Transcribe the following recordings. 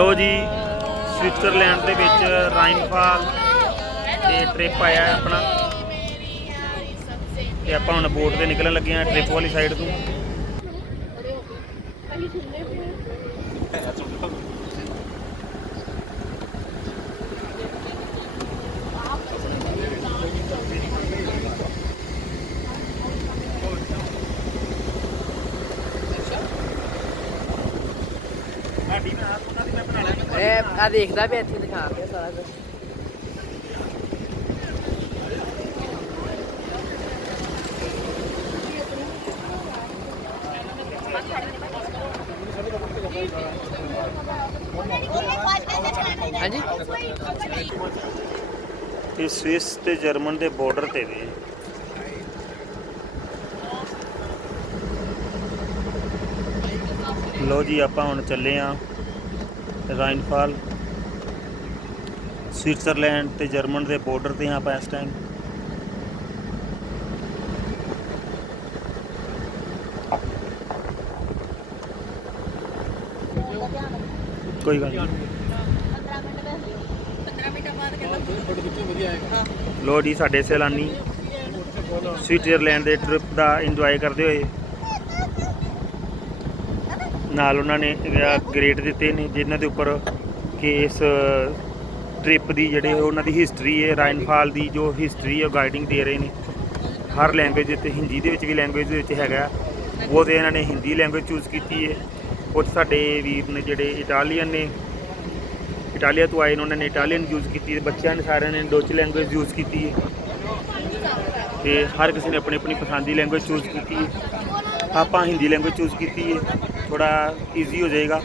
लो जी Switzerland ਦੇ ਵਿੱਚ ਰਾਈਨਫਾਲ ਤੇ ਟ੍ਰਿਪ ਆਇਆ ਹੈ ਆਪਣਾ ਤੇ ਆਪਾਂ ਹੁਣ ਬੋਟ ਤੇ ਨਿਕਲਣ ਲੱਗੇ ਆ ਟ੍ਰਿਪ ਵਾਲੀ ਸਾਈਡ ਤੋਂ। आ देखदा भी इत्थे दिखा के सारा कुछ। हाँ जी ਇਹ ਸਵਿਸ ਤੇ ਜਰਮਨ ਦੇ ਬਾਰਡਰ ਤੇ ਵੇ। ਲੋ ਜੀ ਆਪਾਂ ਹੁਣ ਚੱਲੇ ਆ ਰਾਈਨਫਾਲ स्विट्जरलैंड ਤੇ ਜਰਮਨ ਦੇ ਬਾਰਡਰ ਤੇ ਆਪਾਂ ਇਸ ਟਾਈਮ। ਕੋਈ ਗੱਲ ਨਹੀਂ ਲੋ ਜੀ ਸਾਡੇ ਸੈਲਾਨੀ स्विट्जरलैंड ਦੇ ਟ੍ਰਿਪ ਦਾ ਇੰਜੋਏ ਕਰਦੇ ਹੋਏ ਨਾਲ ਉਹਨਾਂ ਨੇ ਗ੍ਰੇਡ ਦਿੱਤੇ ਨੇ ਜਿਨ੍ਹਾਂ ਦੇ ਉੱਪਰ ਕਿ ਇਸ ਟ੍ਰਿਪ ਦੀ ਜਿਹੜੇ ਉਹਨਾਂ ਦੀ ਹਿਸਟਰੀ ਹੈ ਰਾਈਨਫਾਲ ਦੀ ਜੋ ਹਿਸਟਰੀ ਹੈ ਗਾਈਡਿੰਗ ਦੇ ਰਹੇ ਨੇ ਹਰ ਲੈਂਗੁਏਜ ਤੇ ਹਿੰਦੀ ਦੇ ਵਿੱਚ ਵੀ ਲੈਂਗੁਏਜ ਦੇ ਵਿੱਚ ਹੈਗਾ ਉਹ ਤੇ ਇਹਨਾਂ ਨੇ ਹਿੰਦੀ ਲੈਂਗੁਏਜ ਚੂਜ਼ ਕੀਤੀ ਹੈ। ਕੁਝ ਸਾਡੇ ਵੀਰ ਨੇ ਜਿਹੜੇ ਇਟਾਲੀਅਨ ਨੇ ਇਟਾਲੀਆ ਤੋਂ ਆਏ ਨੇ ਉਹਨਾਂ ਨੇ ਇਟਾਲੀਅਨ ਯੂਜ਼ ਕੀਤੀ ਹੈ। ਬੱਚਿਆਂ ਨੇ ਸਾਰਿਆਂ ਨੇ ਡੋਚ ਲੈਂਗੁਏਜ ਯੂਜ਼ ਕੀਤੀ ਹੈ ਤੇ ਹਰ ਕਿਸੇ ਨੇ ਆਪਣੀ ਆਪਣੀ ਪਸੰਦ ਦੀ ਲੈਂਗੁਏਜ ਚੂਜ਼ ਕੀਤੀ ਹੈ। ਆਪਾਂ ਹਿੰਦੀ ਲੈਂਗੁਏਜ ਚੂਜ਼ ਕੀਤੀ ਹੈ ਥੋੜਾ ਈਜ਼ੀ ਹੋ ਜਾਏਗਾ।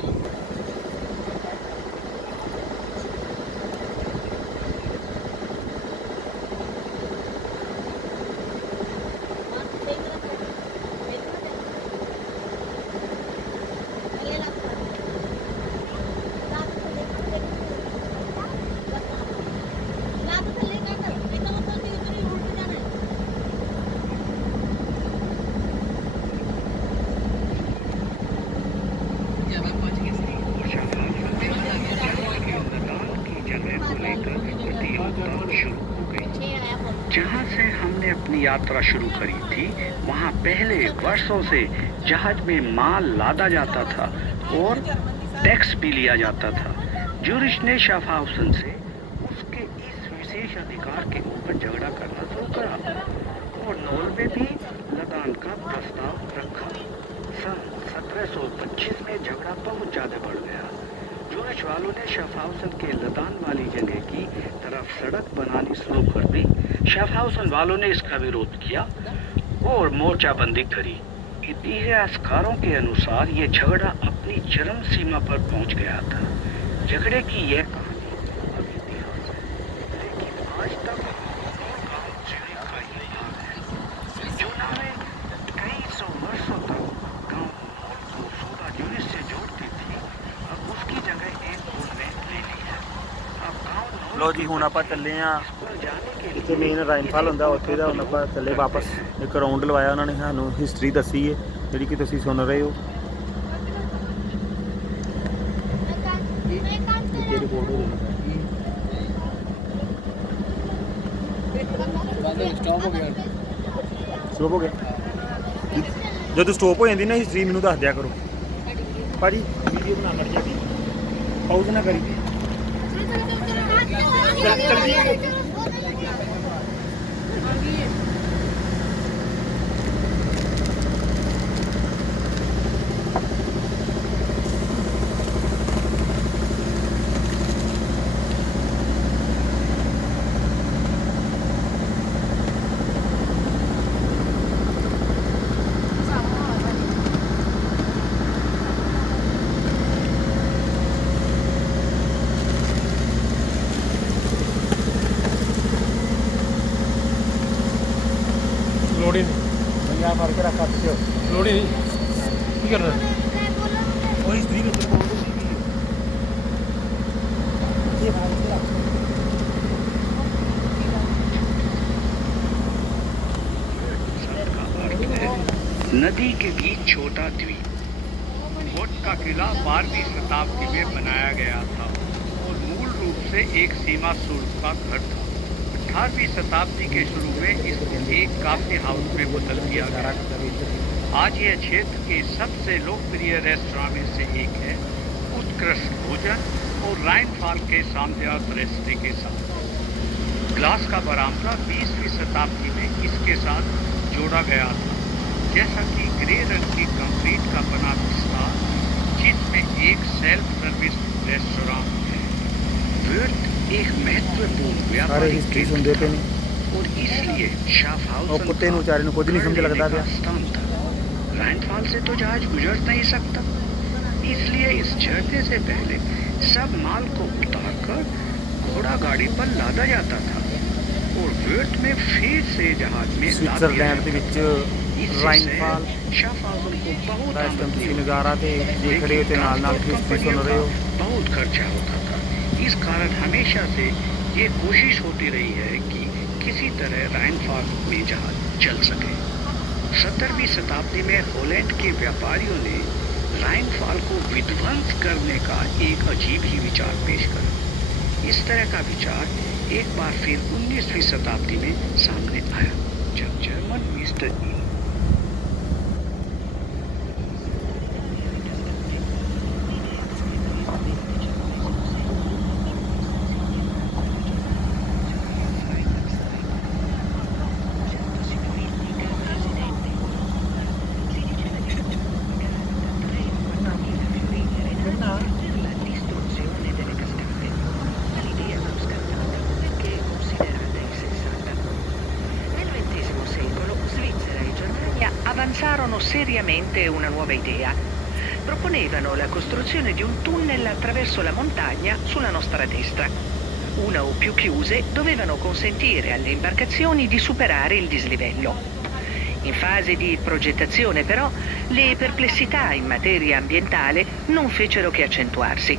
जहाँ से हमने अपनी यात्रा शुरू करी थी वहाँ पहले वर्षों से जहाज में माल लादा जाता था और टैक्स भी लिया जाता था। ज्यूरिच ने शाफहाउसन से उसके इस विशेष अधिकार के ऊपर झगड़ा करना शुरू करा और नॉर्वे भी लदान का प्रस्ताव रखा। सन 1725 में झगड़ा बहुत ज़्यादा बढ़ गया। ज्यूरिच वालों ने शाफहाउसन के लदान वाली जगह की तरफ सड़क बनानी शुरू कर दी। शाफहाउसन वालों ने इसका विरोध किया और मोर्चाबंदी करी। इतिहासकारों के अनुसार ये झगड़ा अपनी चरम सीमा पर पहुंच गया था। झगड़े की यह कहानी अब इतिहास है, लेकिन आज तक गांव ज्यूरिच का ही भाग है। जूना में कई सौ वर्षों तक गांव को सूबा ज्यूरिच से जोड़ती थी, अब उसकी जगह एक कॉन्वेंट ले ली है। अब गांव ਲੋ ਜੀ ਹੁਣ ਆਪਾਂ ਚੱਲੇ ਆ ਜਿੱਥੇ ਮੇਨ ਰਾਈਨਫਾਲ ਹੁੰਦਾ ਉੱਥੇ ਦਾ ਹੁਣ ਆਪਾਂ ਚੱਲੇ ਵਾਪਸ। ਇੱਕ ਰਾਊਂਡ ਲਵਾਇਆ ਉਹਨਾਂ ਨੇ ਸਾਨੂੰ ਹਿਸਟਰੀ ਦੱਸੀ ਹੈ ਜਿਹੜੀ ਕਿ ਤੁਸੀਂ ਸੁਣ ਰਹੇ ਹੋ। ਸਟੋਪ ਹੋ ਗਿਆ ਜਦੋਂ ਸਟੋਪ ਹੋ ਜਾਂਦੀ ਨਾ ਹਿਸਟਰੀ ਮੈਨੂੰ ਦੱਸ ਦਿਆ ਕਰੋ ਭਾਜੀ ਵੀਡੀਓ ਬਣਾ ਕਰ ਜਾਂਦੀ ਪਾਉਜ਼ ਨਾ ਕਰੀ ਜਲਦੀ। लोड़ी नहीं यहाँ मार के रखा लोड़ी नहीं की कर रहा वही स्त्री में नदी के बीच छोटा द्वीप। का किला 12वीं शताब्दी में बनाया गया था और मूल रूप से एक सीमा शुल्क का घर था। 18वीं शताब्दी के शुरू में इसको एक काफी हाउस में बदल दिया गया। आज यह क्षेत्र के सबसे लोकप्रिय रेस्तरां में से एक है, उत्कृष्ट भोजन और राइनफॉल के शानदार दृश्य के साथ। ग्लास का बरामदा 20वीं शताब्दी में इसके साथ जोड़ा गया था, जैसा कि ग्रे रंग की कंक्रीट का बना विस्तार जिसमें एक सेल्फ सर्विस रेस्तरां है। वर्थ एक महत्वपूर्ण व्यापारिक केंद्र था और इसलिए शाफहाउसन कुत्ते ਨੂੰ ਵਿਚਾਰੇ ਨੂੰ ਕੁਝ ਨਹੀਂ ਸਮਝ ਲੱਗਦਾ ਪਿਆ। राइनफॉल से तो जहाज गुजर नहीं सकता, इसलिए इस झरने से पहले सब माल को उतारकर घोड़ा गाड़ी पर लादा जाता था और वर्थ में फिर से जहाज में स्विट्जरलैंड ਦੇ ਵਿੱਚ ਰਾਈਨਫਾਲ शाफहाउसन को बहुत ਦਾ ਇਸ ਟਾਈਮ आमदनी ਤੁਸੀਂ ਨਜ਼ਾਰਾ ਤੇ ਦੇਖ ਰਹੇ ਹੋ ਤੇ ਨਾਲ ਨਾਲ ਹਿਸਟਰੀ ਸੁਣ ਰਹੇ ਹੋ। बहुत खर्चा होता था। इस कारण हमेशा से ये कोशिश होती रही है कि किसी तरह राइनफॉल में जहाज चल सके। 17वीं शताब्दी में हॉलैंड के व्यापारियों ने राइनफॉल को विध्वंस करने का एक अजीब ही विचार पेश करा। इस तरह का विचार एक बार फिर 19वीं शताब्दी में सामने आया, जब German mister avanzarono seriamente una nuova idea. Proponevano la costruzione di un tunnel attraverso la montagna sulla nostra destra. Una o più chiuse dovevano consentire alle imbarcazioni di superare il dislivello. In fase di progettazione, però, le perplessità in materia ambientale non fecero che accentuarsi.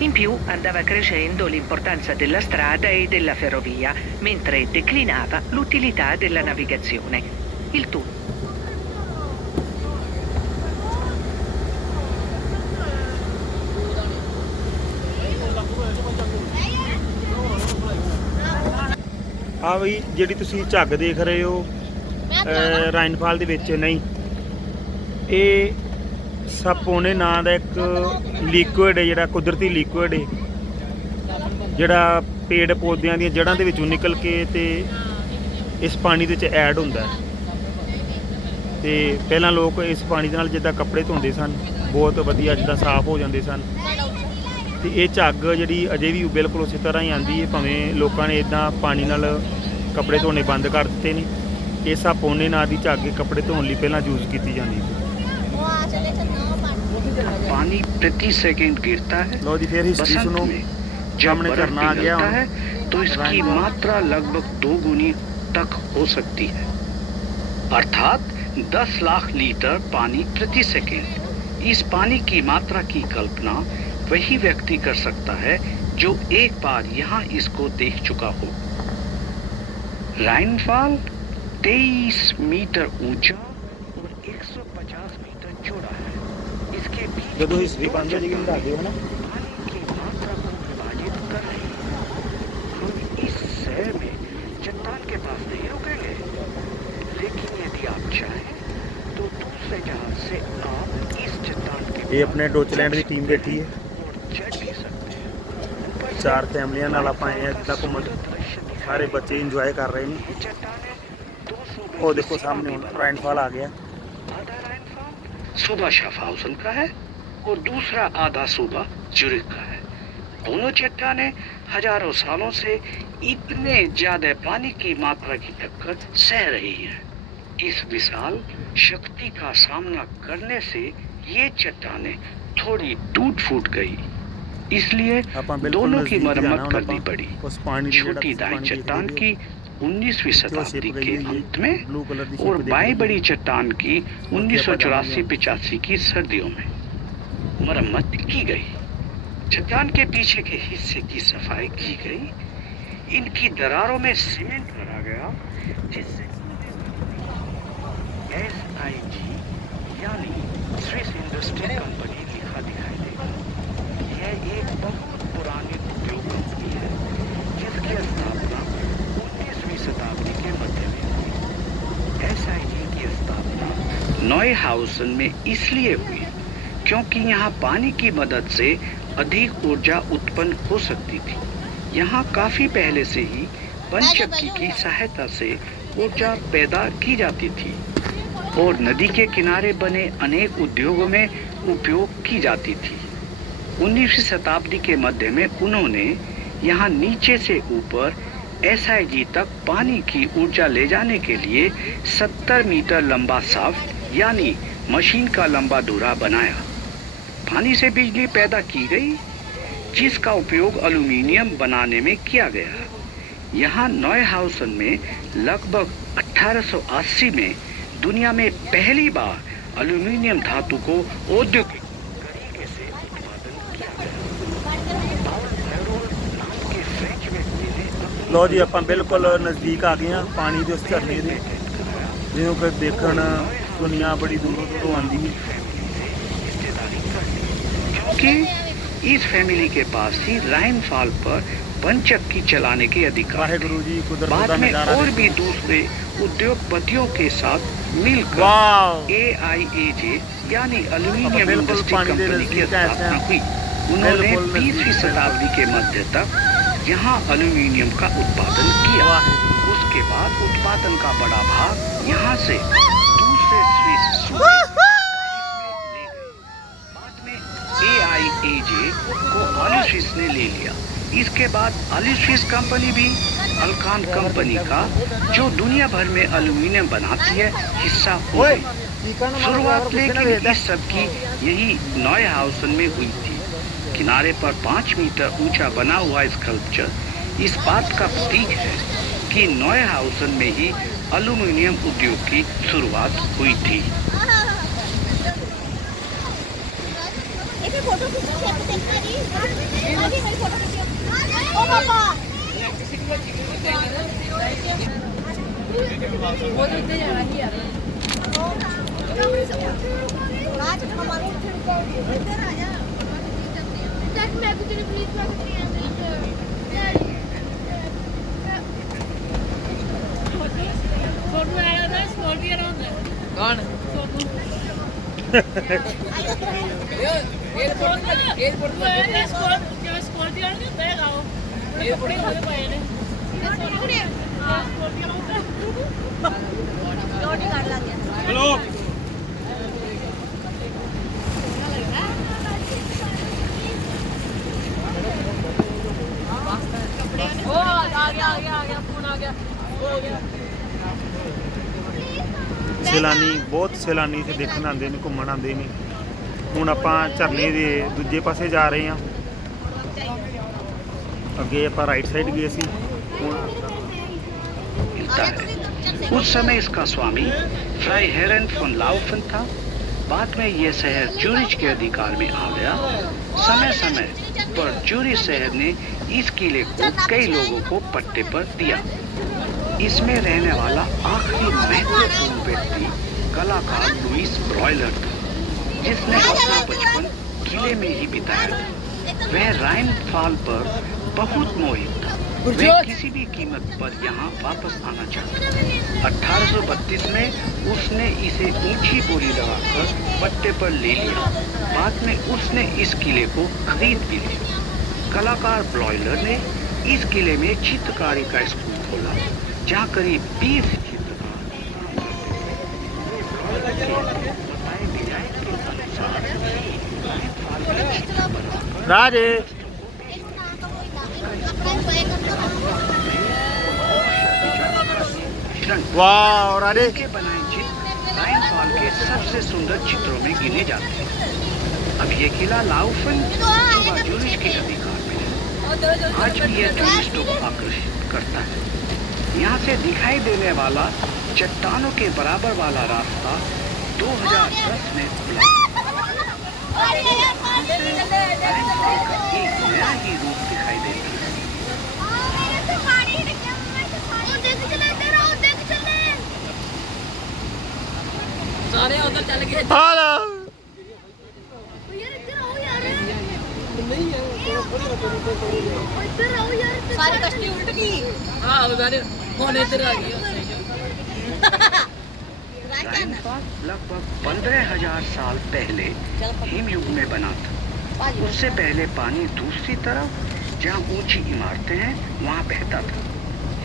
In più andava crescendo l'importanza della strada e della ferrovia, mentre declinava l'utilità della navigazione. Il tunnel ਆ ਵੀ ਜਿਹੜੀ ਤੁਸੀਂ ਝੱਗ ਦੇਖ ਰਹੇ ਹੋ ਰਾਈਨਫਾਲ ਦੇ ਵਿੱਚ ਨਹੀਂ, ਇਹ ਸਾਪੋਨੇ ਨਾਂ ਦਾ ਇੱਕ ਲਿਕੁਇਡ ਹੈ, ਜਿਹੜਾ ਕੁਦਰਤੀ ਲਿਕੁਇਡ ਹੈ, ਜਿਹੜਾ ਪੇੜ ਪੌਦਿਆਂ ਦੀਆਂ ਜੜ੍ਹਾਂ ਦੇ ਵਿੱਚੋਂ ਨਿਕਲ ਕੇ ਤੇ ਇਸ ਪਾਣੀ ਦੇ ਵਿੱਚ ਐਡ ਹੁੰਦਾ ਹੈ। ਤੇ ਪਹਿਲਾਂ ਲੋਕ ਇਸ ਪਾਣੀ ਦੇ ਨਾਲ ਜਿੱਦਾਂ ਕੱਪੜੇ ਧੋਂਦੇ ਸਨ, ਬਹੁਤ ਵਧੀਆ ਜਿੱਦਾਂ ਸਾਫ਼ ਹੋ ਜਾਂਦੇ ਸਨ। ਤੇ ਇਹ ਝੱਗ ਜਿਹੜੀ ਅਜੇ ਵੀ ਬਿਲਕੁਲ ਉਸੇ ਤਰ੍ਹਾਂ ਹੀ ਆਉਂਦੀ ਹੈ, ਭਾਵੇਂ ਲੋਕਾਂ ਨੇ ਇਦਾਂ ਪਾਣੀ ਨਾਲ ਕੱਪੜੇ ਧੋਣੇ ਬੰਦ ਕਰ ਦਿੱਤੇ ਨੇ। ਇਹ ਸਾਪੋਨੇ ਨਾਂ ਦੀ ਝੱਗ ਕੱਪੜੇ ਧੋਣ ਲਈ ਪਹਿਲਾਂ ਯੂਜ਼ ਕੀਤੀ ਜਾਂਦੀ ਸੀ। पानी प्रति सेकंड गिरता है। ਲਓ ਜੀ ਫਿਰ ਹਿਸਟਰੀ बसंत ਸੁਣੋ। में जब सामने बर्फ झरना आ गया पिघलता है तो इसकी मात्रा लगभग 2 गुनी तक हो सकती है, अर्थात 10 लाख लीटर पानी प्रति सेकंड। इस पानी की मात्रा की कल्पना वही व्यक्ति कर सकता है जो एक बार यहाँ इसको देख चुका हो। राइनफॉल 23 मीटर ऊंचा और 150 मीटर चौड़ा है। इसके बीच ਜਦੋਂ ਹਿਸਟਰੀ ਬਣ ਜਾਏਗੀ ਦੱਸ ਦਿਓ ਨਾ। पानी की मात्रा को विभाजित कर रही है। हम इस शहर में चट्टान के पास नहीं रुकेंगे, लेकिन यदि आप चाहें तो दूसरे जहाज से आप इस चट्टान के ਇਹ ਆਪਣੇ ਡੋਚਲੈਂਡ ਦੀ ਟੀਮ ਬੈਠੀ ਹੈ, चढ़ भी सकते हैं। ऊपर से 4 ਫੈਮਲੀਆਂ ਨਾਲ ਆਪਾਂ ਆਏ ਹਾਂ ਜਿੱਦਾਂ ਘੁੰਮਣ। दृश्य दिखाई ਸਾਰੇ ਬੱਚੇ ਇੰਜੋਏ ਕਰ ਰਹੇ ਨੇ। ये चट्टानें 200 ਉਹ ਦੇਖੋ ਸਾਹਮਣੇ ਹੁਣ ਰਾਈਨਫਾਲ ਆ ਗਿਆ। आधा राइनफॉल सूबा शाफहाउसन का है और दूसरा आधा सूबा ज्यूरिख का है। दोनों चट्टानें हजारों सालों से इतने ज्यादा पानी की मात्रा की टक्कर सह रही है। इस विशाल शक्ति का सामना करने से ये चट्टानें थोड़ी टूट फूट गई, इसलिए ਆਪਾਂ ਬਿਲਕੁਲ दोनों की ਨਜ਼ਦੀਕ ਜਾਣਾ मरम्मत ਹੁਣ करनी ਆਪਾਂ। पड़ी। ਉਸ ਪਾਣੀ ਦੀ छोटी दाई चट्टान की 19वीं शताब्दी के अंत में ब्लू कलर की और शिप देख बाई रही है। बड़ी चट्टान की 1984-85 की सर्दियों में मरम्मत की गई। चट्टान के पीछे के हिस्से की सफाई की गई। इनकी दरारों में सीमेंट भरा गया, जिससे SIG यानी स्विस इंडस्ट्री कंपनी लिखा नॉयहाउसन में इसलिए हुई क्योंकि यहाँ पानी की मदद से अधिक ऊर्जा उत्पन्न हो सकती थी। यहाँ काफी पहले से ही पनचक्की की सहायता से ऊर्जा पैदा की जाती थी और नदी के किनारे बने अनेक उद्योगों में उपयोग की जाती थी। 19वीं शताब्दी के मध्य में उन्होंने यहाँ नीचे से ऊपर SIG तक पानी की ऊर्जा ले जाने के लिए 70 मीटर लंबा शाफ्ट यानी मशीन का लंबा धुरा बनाया। पानी से बिजली पैदा की गई जिसका उपयोग एल्यूमीनियम बनाने में किया गया। यहाँ नॉयहाउसन में लगभग 1880 में दुनिया में पहली बार एल्यूमीनियम धातु को औद्योगिक तरीके से उत्पादन किया गया। ਲੋ ਜੀ ਆਪਾਂ ਬਿਲਕੁਲ ਨਜ਼ਦੀਕ ਆ ਗਏ ਆ ਪਾਣੀ ਦੇ ਉਸ ਝਰਨੇ ਦੇ, ਜਿਹਨੂੰ ਕਿ ਦੇਖਣ ਦੁਨੀਆ ਬੜੀ ਦੂਰੋਂ ਦੂਰੋਂ ਆਉਂਦੀ ਹੈ। कि इस फैमिली के पास ही राइन फॉल पर पनचक्की चलाने के अधिकार वाहेगुरु जी कुदरत बाद का में नजारा और देखो। भी दूसरे उद्योगपतियों के साथ मिलकर वाव AIAJ यानी एल्यूमिनियम बिल्कुल इंडस्ट्री पानी दे कंपनी की नजदीक है स्थापना ऐसा। हुई। उन्होंने बिल्कुल 20वीं नजदीक है। शताब्दी के मध्य तक यहाँ एल्यूमिनियम का उत्पादन किया। वाहेगुरु। उसके बाद उत्पादन का बड़ा भाग यहाँ से दूसरे स्विस सूबे AIAJ को ऑलिस्विस ने ले लिया। इसके बाद ऑलिस्विस कंपनी भी अल्कान कंपनी का जो दुनिया भर में एल्यूमिनियम बनाती है हिस्सा हो गई। शुरुआत लेकिन इस सब की यही नॉयहाउसन में हुई थी। किनारे पर 5 मीटर ऊंचा बना हुआ स्कल्पचर इस बात का प्रतीक है कि नॉयहाउसन में ही एल्यूमिनियम उद्योग की शुरुआत हुई थी। फोटो ओ पापा वो तो इतने जाना ही यार। राज हमारे इधर आ जा दैट मैं कुछ नहीं प्लीज फोटो आया था स्पॉट ही रहा कौन एयरपोर्ट पे स्पॉट जो स्पॉट दिया ना बैग आओ एयरपोर्ट पे पाए ने हां स्पॉट दिया लोड कर ला गया हेलो ओ आ गया फोन आ गया हो गया। ਸੈਲਾਨੀ ਬਹੁਤ ਸੈਲਾਨੀ ਇੱਥੇ ਦੇਖਣ ਆਉਂਦੇ ਨੇ, ਘੁੰਮਣ ਆਉਂਦੇ ਨੇ। ਹੁਣ ਆਪਾਂ ਝਰਨੇ ਦੇ ਦੂਜੇ ਪਾਸੇ ਜਾ ਰਹੇ ਹਾਂ। ਅੱਗੇ ਆਪਾਂ ਰਾਈਟ ਸਾਈਡ ਗਏ ਸੀ। मिलता है। उस समय इसका स्वामी फ्राइहेरन फॉन लाउफन था। बाद में यह शहर ज्यूरिच के अधिकार में आ गया। समय समय पर ज्यूरिच शहर ने इस किले को कई लोगों को पट्टे पर दिया। इसमें रहने वाला आखिरी महत्वपूर्ण व्यक्ति कलाकार लुइस ब्रॉयलर था, जिसने अपना बचपन किले में ही बिताया था। वह राइन फॉल पर बहुत मोहित था। वह किसी भी कीमत पर यहाँ वापस आना चाहता था। 1832 में उसने इसे ऊंची बोली लगाकर पट्टे पर ले लिया। बाद में उसने इस किले को खरीद भी लिया। कलाकार ब्रॉयलर ने इस किले में चित्रकारी का स्कूल खोला, जहाँ करीब 20 चित्रकार बताए विधायक के अनुसार राइन फॉल के चित्र बनाकर ਰਾਜ वाह राजे के बनाए चित्र राइन फॉल के सबसे सुंदर चित्रों में गिने जाते हैं। अब ये किला लाउफन सुबह ज्यूरिच के अधिकार में है। आज भी यह टूरिस्टों को आकर्षित करता है। यहाँ से दिखाई देने वाला चट्टानों के बराबर वाला रास्ता 2010 में खुला। एक नया ही रूप दिखाई देता है। सारे उधर चल गए। हेलो सारी कश्ती उल्ट गई हां उधर कौन इधर आ गया। राइनफॉल लगभग 15,000 साल पहले हिमयुग में बना था। उससे पहले पानी दूसरी तरफ जहाँ ऊंची इमारतें हैं वहाँ बहता था।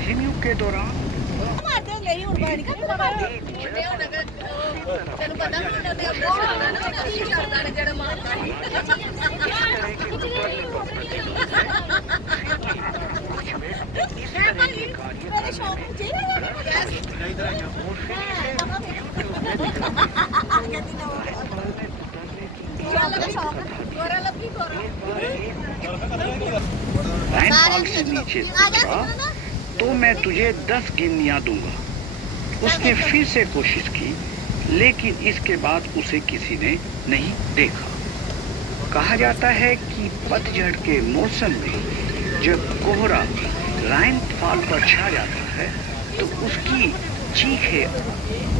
हिमयुग के दौरान ਮਾਰਦੇ ਹੁੰਦੇ ਸੀ ਹੁਣ ਪਤਾ ਨਹੀਂ ਕਿੱਥੇ ਮਾਰਦੇ ਤੈਨੂੰ ਪਤਾ ਹੁਣ ਉਹਦੇ ਆਪਣੇ ਚੱਲਦਾ ਨਾ ਕੀ ਚੱਲਦਾ ਨੇ ਜਿਹੜਾ ਮਾਰਦਾ ਮੇਰੇ ਸ਼ੌਕ ਜੀ राइनफॉल से नीचे उतरा तो मैं तुझे 10 गिननियां दूंगा। उसने फिर से कोशिश की, लेकिन इसके बाद उसे किसी ने नहीं देखा। कहा जाता है कि पतझड़ के मौसम में जब कोहरा राइनफॉल पर छा जाता है तो उसकी चीखें